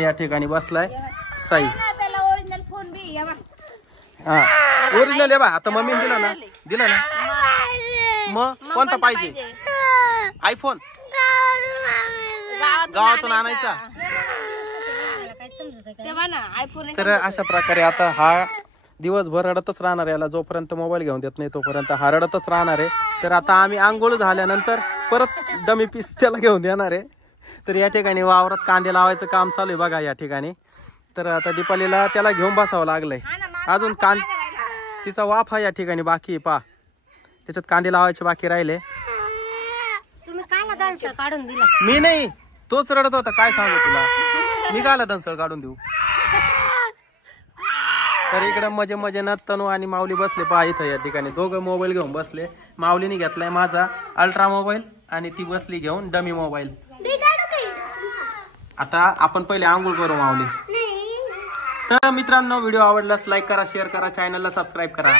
या ठिकाणी बसलाय साई. हा ओरिजिनल आहे बा. आता मम्मीने दिला ना मग कोणता पाहिजे? आयफोन गावातून आणायचा. तर अशा प्रकारे आता हा दिवसभर रडतच राहणार. याला जोपर्यंत मोबाईल घेऊन देत नाही तोपर्यंत हा रडतच राहणार आहे. तर आता आम्ही आंघोळ झाल्यानंतर परत डमी पीस त्याला घेऊन देणार आहे. तर या ठिकाणी वावरात कांदे लावायचं काम चालू आहे बघा या ठिकाणी. तर आता दीपालीला त्याला घेऊन बसावं लागलंय. अजून तिचा वाफा या ठिकाणी बाकी पा त्याच्यात कांदे लावायचे बाकी राहिले. तुम्ही काला दांसळ काढून दिला? मी नाही, तोच रडत होता. काय सांगू तुला, मी काला दांसळ काढून देऊ. तर इकडे मजे मजेनं तनू आणि माऊली बसले पहा इथं या ठिकाणी. दोघं मोबाईल घेऊन बसले. माऊलीने घेतलाय माझा अल्ट्रा मोबाईल आणि ती बसली घेऊन डमी मोबाईल. आता आपण पहिले आंघोळ करू माऊली. तर मित्रांनो व्हिडिओ आवडल्यास लाईक करा, शेअर करा, चॅनलला सबस्क्राईब करा.